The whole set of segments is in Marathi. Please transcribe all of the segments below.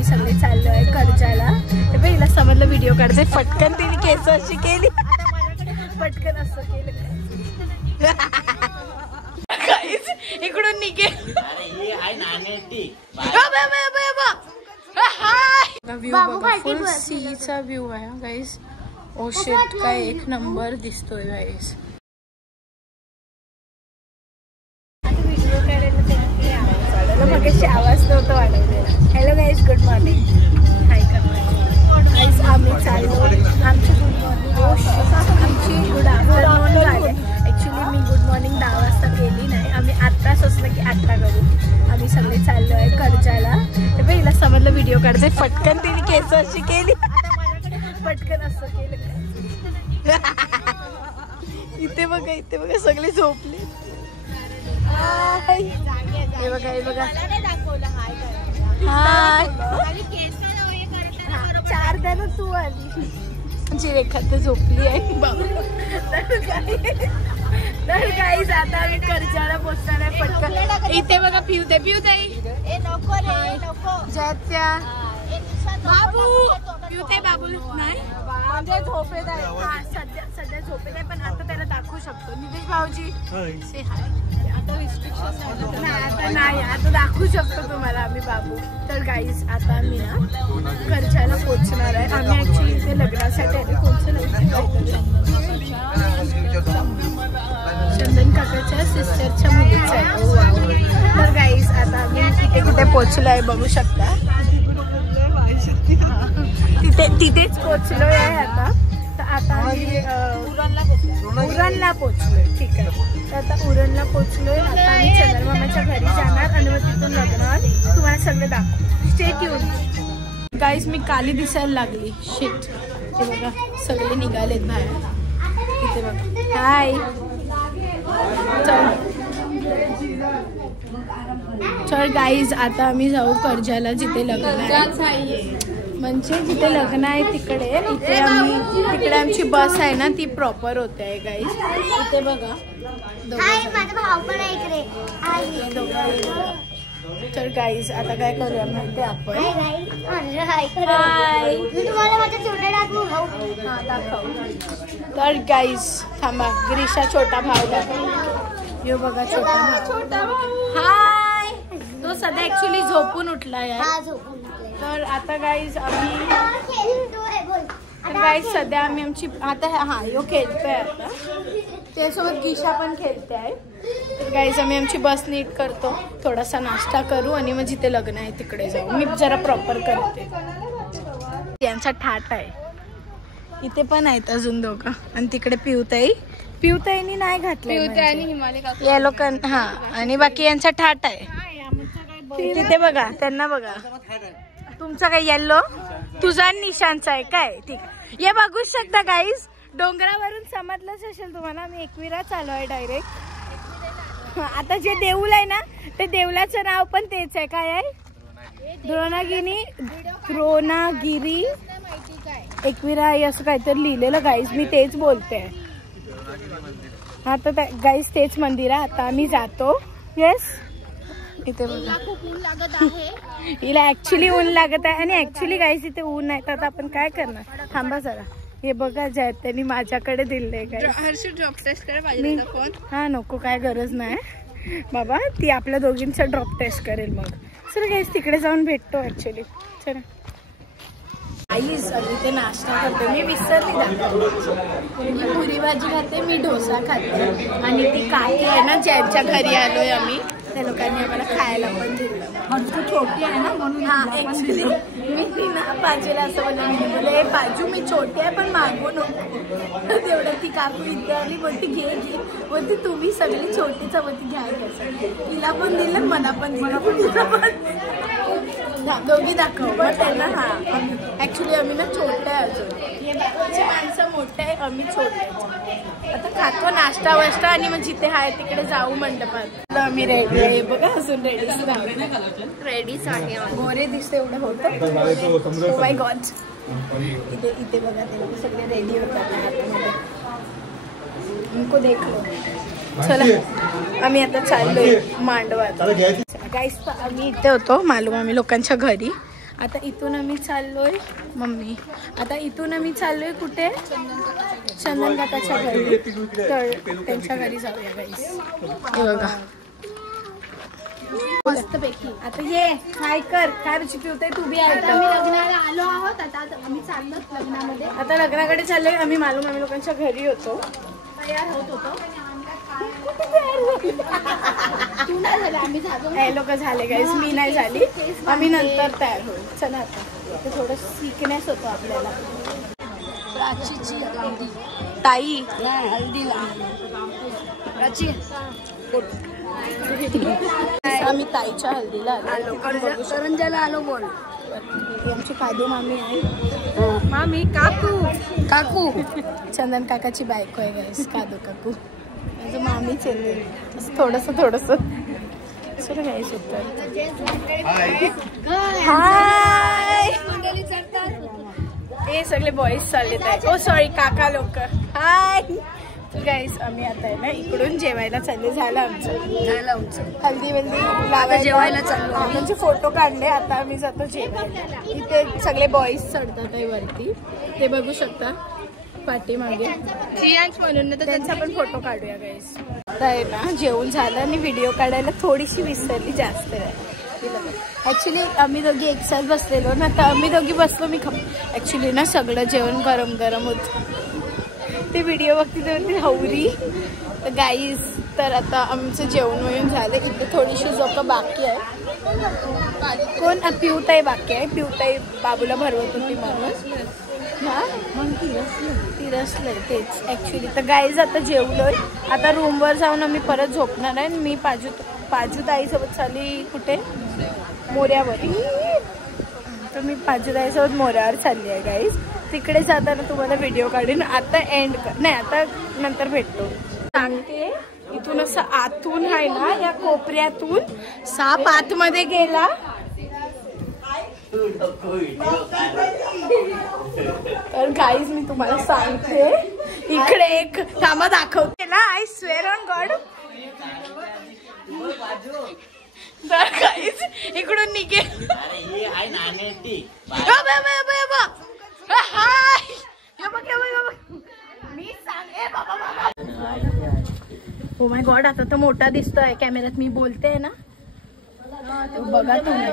आम्ही सगळे चाललो आहे कर्जाला। हे बघ हिला समजलं व्हिडिओ काढते, पटकन तिने केस अशी केली, पटकन असं केलं गाईस इकडून निघेल। फुल सीचा व्ह्यू आहे गाईस। ओ शिट काय एक नंबर दिसतोय गाईस। मगाशी आवाज नव्हता वाढवलेला। हॅलो गाईस, गुड मॉर्निंग। हाय गाईस, आम्ही चाललो आमची गुड मॉर्निंग आमची गुड आफ्टरनून झाले। ॲक्च्युली मी गुड मॉर्निंग 10 वाजता केली नाही, आम्ही आत्ताच असलं की आत्ता करू। आम्ही सगळे चाललो आहे कर्जाला। हे बघ हिला समजलं व्हिडिओ काढते, पटकन तिने केस अशी केली, पटकन असं केलं। इथे बघा सगळे झोपले। हे बघा हे बघा, हाय 4 जण तू आली, जी रेखा तर झोपली आहे। तर गाईस आता आम्ही कर्जाला पोहोचणार आहे पटकन। इथे बघा पिवते जयत्या बाबू पिवते बाबू नाही म्हणजे झोपेत आहे। हा सध्या झोपेत आहे, पण आता त्याला दाखवू शकतो। नितेश भाऊजी से हाय। आता रिस्ट्रिक्शन नाही, आता नाही, आता दाखवू शकतो तुम्हाला आम्ही बाबू। तर गाईज आता आम्ही ना कर्जाला पोहोचणार आहे। आम्ही ऍक्च्युली इथे लग्नासाठी आले। कोणचं लग्न? चंदन काकाच्या सिस्टरच्या मुलीचं आहे। तर गाईज आता आम्ही इथे कुठे पोहोचलो आहे बघू शकता। तिथेच पोहोचलो आहे आता। तर आता आम्ही उरणला पोहोचलोय। ठीक आहे, तर आता उरणला पोहोचलोय। आता आम्ही चंद्रमामाच्या घरी जाणार आणि मग तिथून लग्नावर तुम्हाला सगळं दाखवू। Stay tune guys. मी काली दिसायला लागली, शिट। हे बघा सगळे निघालेत बाहेर। इथे बघा, हाय। चल गाईज आता आम्ही जाऊ कर्जाला, जिथे लग्न आहे, म्हणजे जिथे लग्न आहे तिकडे। इथे आमची बस आहे ना, ती प्रॉपर होते आहे गाईज। इथे बघा तर गाईज आता काय करूया माहिती आपण, तर गाईज थांबा, ग्रीशा छोटा भाऊ दाखव। यो बघा छोटा भाऊ, हाय। तो सध्या ऍक्च्युली झोपून उठलाय। तर आता गाईज सध्या आम्ही आमची आता हा यो खेळतोय आता, त्यासोबत गिशा पण खेळते आहे। तर गाईज आम्ही आमची बस नीट करतो, थोडासा नाश्ता करू आणि मग जिथे लग्न आहे तिकडे जाऊ। मी जरा प्रॉपर करते। यांचा ठाट आहे, इथे पण आहेत अजून दोघं, आणि तिकडे पिवताईनी नाही घातलं या लोक। हा, आणि बाकी यांचा ठाट आहे तिथे बघा, त्यांना बघा। तुमचा काय येल्लो, तुझा निशांचा आहे काय? ठीक, हे बघू शकता गाईज। डोंगरावरून समजलंच असेल तुम्हाला, आम्ही एकविरा चालू आहे डायरेक्ट। आता जे देऊळ आहे ना, ते देवलाचं नाव पण तेच आहे, काय आहे? द्रोणागिरी एकविरा असं काहीतरी लिहिलेलं गाईज, मी तेच बोलते। आता गाईज तेच मंदिर आहे। आता आम्ही जातो। येस, इथे बघा खूप ऊन लागत आहे, हिला ऍक्च्युली ऊन लागत आहे, आणि ऍक्च्युली गाईज इथे ऊन नाही, तर आता आपण काय करणार? थांबा जरा, हे बघा ज्या त्यांनी माझ्याकडे दिलंय गाईज। ड्रॉप टेस्ट करायला पाहिजे फोन? हा नको, काय गरज नाही बाबा, ती आपल्या दोघींचा ड्रॉप टेस्ट करेल मग। सर गाईज तिकडे जाऊन भेटतो ऍक्च्युली। चला गाईज इथे नाश्ता करते, मी विसरली मी पुरी भाजी खाते, मी डोसा खाते, आणि ती काकी आहे ना ज्यांच्या घरी आलोय आम्ही, त्या लोकांनी आम्हाला खायला पण दिलं। तू छोटी आहे ना म्हणून। हा, ऍक्च्युली मी ती ना बाजूला असं बोलले, बाजू मी छोटी आहे पण मागू नको। तेवढं ती काकू इथे आली, बोलती घे घे, बोलती तुम्ही सगळी छोटी चपाती घ्या घ्यायचं। तिला पण दिलं, मला पण दिलं, दोघी दाखव मग त्यांना। हा, ऍक्च्युली आम्ही ना छोट्या आहे अजून, हे बाकीची माणसं मोठे आहे, आम्ही छोटे। आता खातो नाश्ता वाश्ता, आणि मग जिथे आहे तिकडे जाऊ मंडपात। आम्ही रेडी आहे बघा, अजून रेडीच आहे। गोरे दिसते एवढं होतं। ओ माय गॉड, इथे बघा ते लोक सगळे रेडी होतात आतमध्ये, उनको देख लो। चला आम्ही आता चाललोय मांडवात गाईस। आम्ही इथे होतो मालूमामी लोकांच्या घरी, आता इथून आम्ही चाललोय मम्मी, आता इथून आम्ही चाललोय कुठे? चंदन काकाच्या घरी. तर त्यांच्या घरी जाऊया गाईस. बघा मस्त पैकी. आता ये काय कर, काय पिवते तू बी आहे. आम्ही लग्नाला आलो आहोत, आता आम्ही चाललो लग्नामध्ये. आता लग्नाकडे चाललोय आम्ही. मालूम आम्ही लोकांच्या घरी होतो, तयार होत होतो. तू नाही झालं, आम्ही झालो. हे लोक झाले गाईस, मी नाही झाली. आम्ही नंतर तयार होईल. चला आता थोडं शिकण्यास होतो आपल्याला. ताई नाही हल्दीला प्राची आम्ही ताईच्या हल्दीला आलो. करंजाला आलो. बोल आमची कादू मामी आहे. मामी काकू काकू चंदन काकाची बायको आहे गाईस. कादू काकू माझं मामीच आहे. थोडंसं चलो गाईस उत्तर. हाय हे सगळे बॉईज चाललेत आहे. ओ सॉरी काका लोक. हाय गाईस आम्ही आता आहे ना इकडून जेवायला चालले. झालं आमचं हल्दी वल्दी लावा जेवायला चाललो. म्हणजे फोटो काढले. आता आम्ही जातो जेवायला. इथे सगळे बॉईज चढतात आहे वरती, ते बघू शकता पाठीमागे म्हणून. त्यांचा पण फोटो काढूया गाईस. आता आहे ना जेवण झालं आणि व्हिडिओ काढायला थोडीशी विसरली जास्त आहे. ॲक्च्युली आम्ही दोघी एक साथ बसलेलो ना, तर आम्ही दोघी बसलो. मी ॲक्च्युली ना सगळं जेवण गरम गरम होतं. ते व्हिडिओ बघते तेवढी हवरी. तर गाईज तर आता आमचं जेवण वगैरे झालं. इथे थोडीशी लोकं बाकी आहे. कोण पिवताई बाकी आहे. पिवताई बाबूला भरवत होती म्हणून. हां मग तिरसलंय तेच ॲक्च्युली. तर गाईज आता जेवलोय. आता रूमवर जाऊन आम्ही परत झोपणार आहे. मी पाजू ताईसोबत चालली कुठे मोऱ्यावर. तर मी पाजू ताईसोबत मोऱ्यावर चालली आहे गाईज. तिकडे जाताना तुम्हाला व्हिडिओ काढून आता एंड नाही, आता नंतर भेटतो. सांगते इथून असं आतून आहे ना, या कोपऱ्यातून साप आतमध्ये गेला. तर गाईज मी तुम्हाला सांगते इकडे एक थांबा दाखवते ना. I swear on God. तर गाईज इकडून निघेल. ओ माय गॉड आता तर मोठा दिसतोय कॅमेऱ्यात. मी बोलते ना बघा तुम्ही.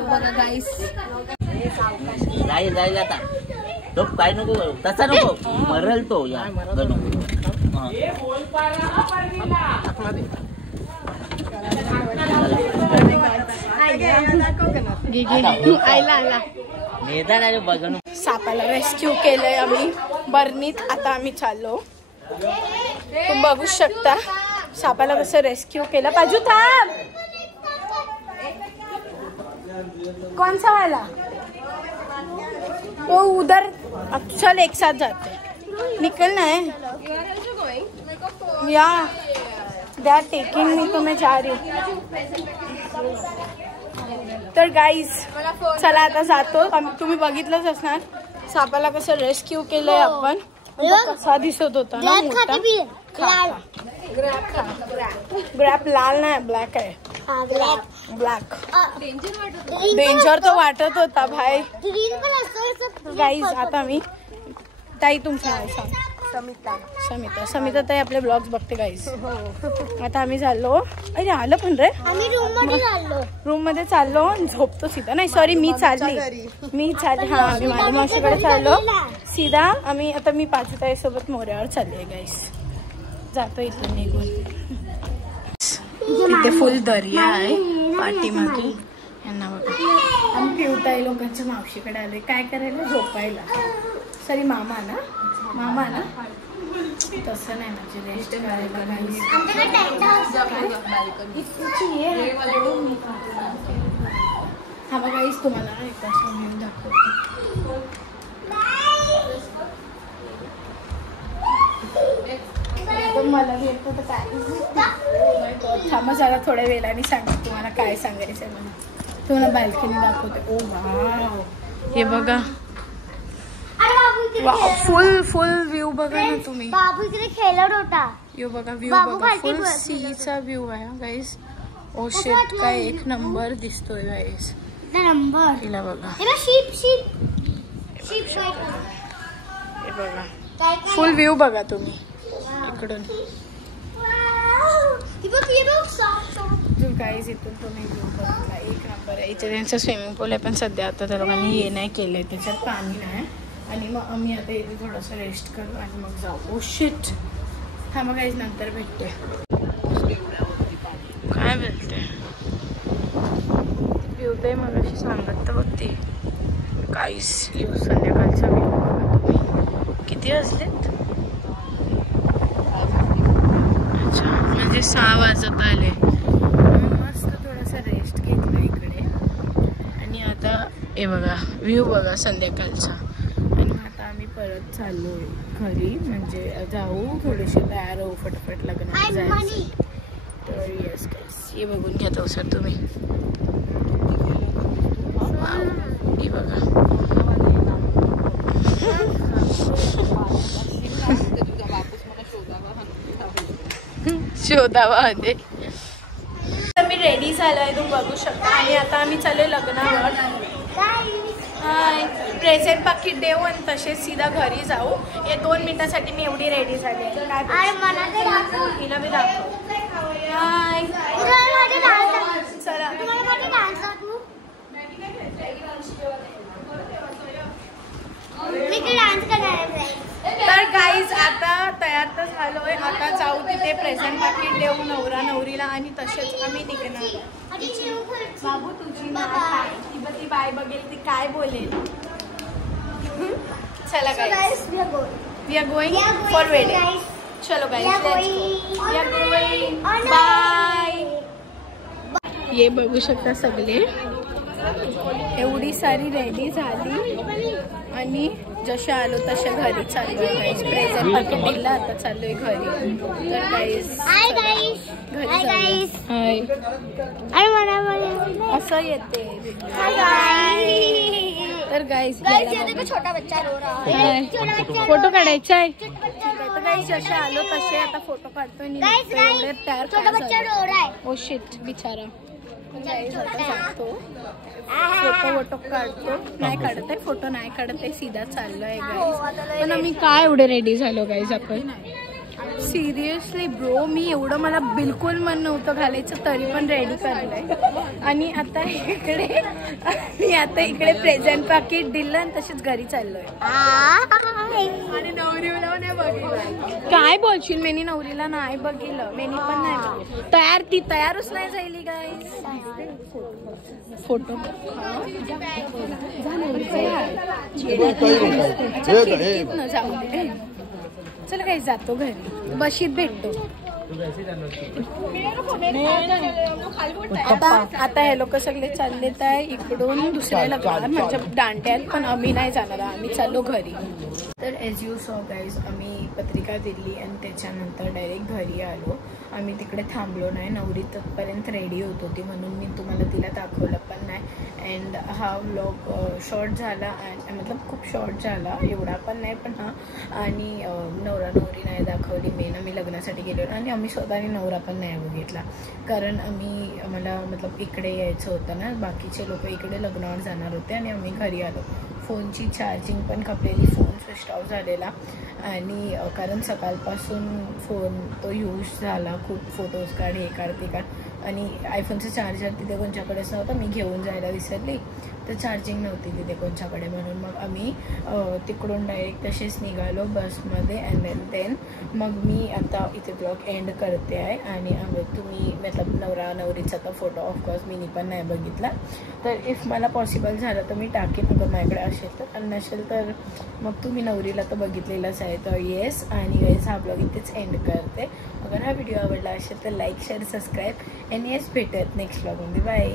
बघा गाईस आता तो काय नको तसा नको मरल तो. सापाला रेस्क्यू केलंय आम्ही बर्नीत. आता आम्ही चाललो. तुम्ही बघू शकता सापाला कसं रेस्क्यू केलं. पाजू थांब. कौन सा वाला? वो उधर. चल एक साथ जाते. निकलना है या दे आर टेकिंग मी. तो मैं जा रही हूँ. तर गाईज चला आता जातो. तुम्ही बघितलंच असणार सापाला कसं रेस्क्यू केलंय आपण. कसा दिसत होता ना मोठा. ग्रॅप लाल नाही ब्लॅक आहे. ब्लॅक डेंजर तो वाटत होता भाई. गाईज आता मी ताई तुमचं नाव सांग. समिता ताई आपले ब्लॉग्स बघते गाईज. आता आम्ही चाललो. अरे आलं पण रे. रूम मध्ये चाललो. झोपतो सीधा. नाही सॉरी मी चालली. हा मी माझ्या मावशीकडे चाललो सीधा. आम्ही आता मी पाचू ताई सोबत मोऱ्यावर चालले गाईज. जातो इथून निघून. इथे फुल दर्या आहे पाठीमागे. यांना बघा आम्ही पिवताई लोकांच्या मावशीकडे आलोय. काय करायला? झोपायला. सॉरी मामा ना तसं नाही म्हणजे रेस्ट करायला. हा बघा इस तुम्हाला एक घेऊन दाखवतो. मला भेटतो तर काय थांबा जरा थोड्या वेळाने सांगते तुम्हाला काय सांगायचं आहे मला. तुम्हाला बाल्कनी दाखवते. ओ वाव हे बघा. फुल व्ह्यू बघा ना तुम्ही. बाबू इकडे खेळत होता. यो बघा व्ह्यू बघा. फुल सीचा व्ह्यू आहे गाईस. ओ शिट, काय एक नंबर दिसतोय गाईस. नंबर हिला बघा, हे बघा फुल व्ह्यू बघा तुम्ही इकडून. गाईस इथून तुम्ही व्ह्यू बघा, एक नंबर आहे. इथे त्यांचं स्विमिंग पूल आहे, पण सध्या आता त्या लोकांनी हे नाही केलंय, त्याच्यात पाणी नाही. आणि मग आम्ही आता इथे थोडंसं रेस्ट करू आणि मग जाऊ. ओ शिट, हा मग गाईस नंतर भेटते. काय बोलते पिवते मग अशी सांगत तर होती. काहीच संध्याकाळचा व्ह्यू बघा तुम्ही. किती वाजलेत? अच्छा, म्हणजे 6 वाजत आले. मस्त थोडासा रेस्ट घेतला इकडे आणि आता हे बघा व्ह्यू बघा संध्याकाळचा. आणि आता आम्ही परत चाललोय घरी, म्हणजे जाऊ थोडेसे तयार होऊ फटफट लग्नाला जायचं. तर येस गाईस, हे बघून घ्या तो सर तुम्ही. हे बघा शोधावा दे. मी रेडी झालोय तुम्ही बघू शकता. आणि आता आम्ही चाललोय लग्नावर. प्रेझेंट पाकिट देऊ आणि तसेच सीधा घरी जाऊ. या 2 मिनिटासाठी मी एवढी रेडी झाली. हिला मी दाखव. हाय चला. तर गाईज आता तयार तर झालोय. आता जाऊ तिथे प्रेझेंट पाकिट देऊ नवरा नवरीला आणि तसेच आम्ही निघणार. बाबू तुझी ती बाय बघेल ती काय बोलेल. चला guys, we are going for wedding. चलो guys, we are going. Bye. ये बघू शकता सगळे एवढी सारी रेडी झाली आणि जसे आलो तसे घरी चाललोय गाईज. प्रेझेंट पाकिट दिला, आता चाललोय घरी. तर गाईज घरी हाय असं येते. तर गाईज छोटा बच्चा रो रहा है, फोटो काढायचा आहे. तर गाईज जसे आलो तसे आता फोटो काढतोय. एवढे तयार ओ शिट बिचारा. फोटो वोटो काढतो, नाही काढत आहे फोटो, नाही काढत आहे, सीधा चाललोय गाईज. पण आम्ही काय एवढे रेडी झालो गाईज आपण. सिरियसली ब्रो, मी एवढं मला बिलकुल मन नव्हतं घालायचं तरी पण रेडी करलंय. आणि आता इकडे प्रेझेंट पाकिट दिलं आणि तसेच घरी चाललोय. आणि नवरीला नाही बघितलं. काय बोलशील, मेनी नवरीला नाही बघितलं, मेनी पण नाही तयार. ती तयारच नाही झाली गाईज. फोटो चला काही जातो घरी, बशीत भेटतो. आता हे लोक सगळे चाललेत आहे इकडून दुसऱ्या लग्नाला, म्हणजे दांड्यात. पण आम्ही नाही जाणार, आम्ही चाललो घरी. तर एज यू सॉ गाईज, आम्ही पत्रिका दिली आणि त्याच्यानंतर डायरेक्ट घरी आलो. आम्ही तिकडे थांबलो नाही. नवरी तत्पर्यंत रेडी होत होती म्हणून मी तुम्हाला तिला दाखवलं पण नाही. अँड हा व्लॉग शॉर्ट झाला, मतलब खूप शॉर्ट झाला, एवढा पण नाही पण हा. आणि नवरा नवरी नाही दाखवली मेन. आम्ही लग्नासाठी गेलो आणि आम्ही स्वतःने नवरा पण नाही बघितला, कारण आम्हाला मतलब इकडे यायचं होतं ना, बाकीचे लोक इकडे लग्नावर जाणार होते आणि आम्ही घरी आलो. फोनची चार्जिंग पण कपलेली, फोन स्विच ऑफ झालेला. आणि कारण सकाळपासून फोन तो यूज झाला, खूप फोटोज काढ, हे काढ ते काढ. आणि आयफोनचं चार्जर तिथे कोणच्याकडेच नव्हतं, मी घेऊन जायला विसरली, तर चार्जिंग नव्हती तिथे कोणच्याकडे. म्हणून मग आम्ही तिकडून डायरेक्ट तसेच निघालो बसमध्ये. अँड देन मग मी आता इथे ब्लॉग एंड करते आहे. आणि तुम्ही मतलब नवरा नवरीचा तर फोटो ऑफकोर्स मी पण नाही बघितला, तर इफ मला पॉसिबल झालं तर मी टाकेन, अगर माझ्याकडे असेल तर. आणि नसेल तर मग तुम्ही नवरीला तर बघितलेलंच आहे. तर येस, आणि गाईज हा ब्लॉग इथेच एंड करते. अगर हा व्हिडिओ आवडला असेल तर लाईक शेअर सबस्क्राईब. आणि येस, भेटत नेक्स्ट ब्लॉगमध्ये. बाय.